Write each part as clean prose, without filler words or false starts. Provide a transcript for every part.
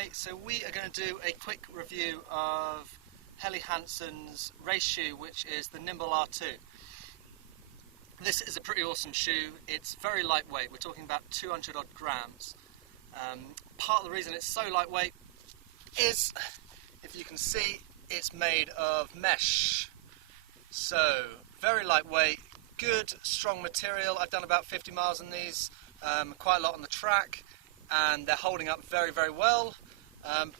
Hi, so we are going to do a quick review of Helly Hansen's race shoe, which is the Nimble R2. This is a pretty awesome shoe. It's very lightweight. We're talking about 200 odd grams. Part of the reason it's so lightweight is, if you can see, it's made of mesh. So very lightweight, good strong material. I've done about 50 miles on these, quite a lot on the track, and they're holding up very, very well.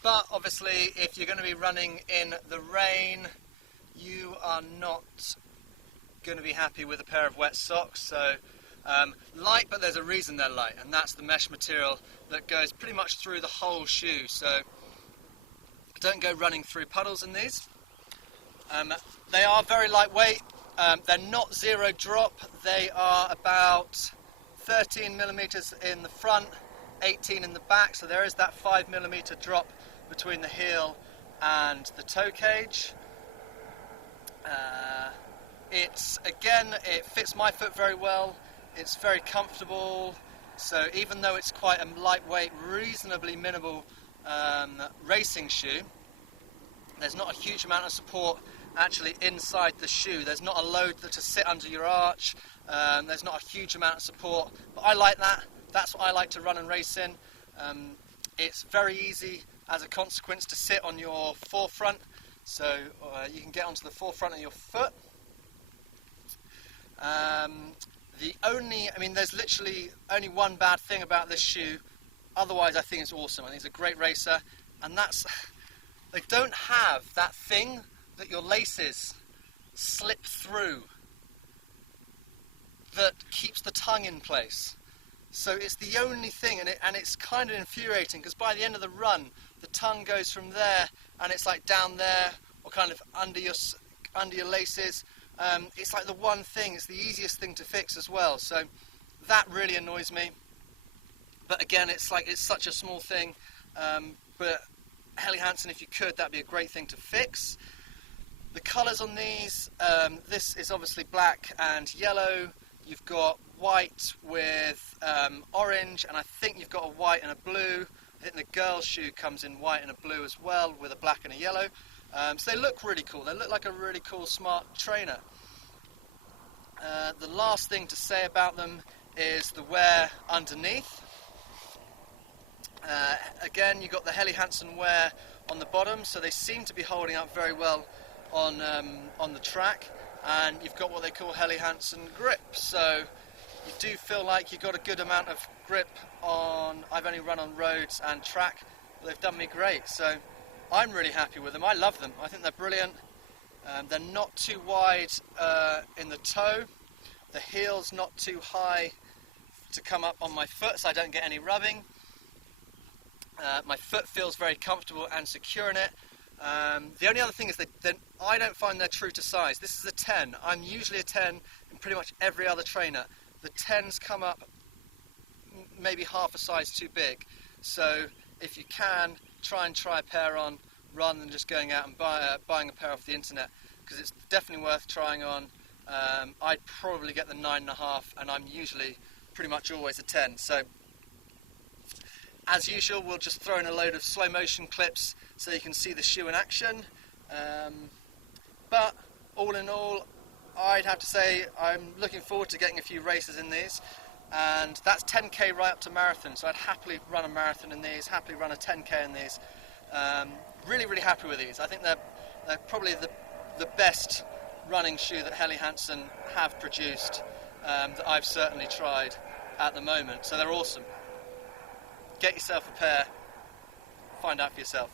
But obviously if you're going to be running in the rain, you are not going to be happy with a pair of wet socks. So light, but there's a reason they're light, and that's the mesh material that goes pretty much through the whole shoe. So don't go running through puddles in these. They are very lightweight. They're not zero drop. They are about 13 millimeters in the front, 18 in the back, so there is that 5 millimeter drop between the heel and the toe cage. It fits my foot very well. It's very comfortable. So even though it's quite a lightweight, reasonably minimal racing shoe, there's not a huge amount of support actually inside the shoe. There's not a load to sit under your arch. There's not a huge amount of support, but I like that. That's what I like to run and race in. It's very easy as a consequence to sit on your forefront, so you can get onto the forefront of your foot. There's literally only one bad thing about this shoe. Otherwise, I think it's awesome. I think it's a great racer, and that's they don't have that thing that your laces slip through that keeps the tongue in place. So it's the only thing, and it's kind of infuriating, because by the end of the run, the tongue goes from there, and it's like down there, or kind of under your laces. It's like the one thing. It's the easiest thing to fix as well. So that really annoys me. But again, it's such a small thing. But Helly Hansen, if you could, that'd be a great thing to fix. The colours on these, this is obviously black and yellow. You've got white with orange, and I think you've got a white and a blue. I think the girl's shoe comes in white and a blue as well, with a black and a yellow. So they look really cool. They look like a really cool, smart trainer. The last thing to say about them is the wear underneath. Again, you've got the Helly Hansen wear on the bottom, so they seem to be holding up very well on the track. And you've got what they call Helly Hansen grip, so you do feel like you've got a good amount of grip on. I've only run on roads and track, but they've done me great, so I'm really happy with them. I love them. I think they're brilliant. They're not too wide in the toe. The heel's not too high to come up on my foot, so I don't get any rubbing. My foot feels very comfortable and secure in it. The only other thing is that I don't find they're true to size. This is a 10. I'm usually a 10 in pretty much every other trainer. The 10s come up maybe half a size too big. So if you can, try a pair on rather than just going out and buying a pair off the internet, because it's definitely worth trying on. I'd probably get the 9.5, and I'm usually pretty much always a 10. So as usual, we'll just throw in a load of slow motion clips so you can see the shoe in action. But all in all, I'd have to say I'm looking forward to getting a few races in these, and that's 10k right up to marathon, so I'd happily run a marathon in these, happily run a 10k in these. Really, really happy with these. I think they're probably the best running shoe that Helly Hansen have produced, that I've certainly tried at the moment, so they're awesome. Get yourself a pair, find out for yourself.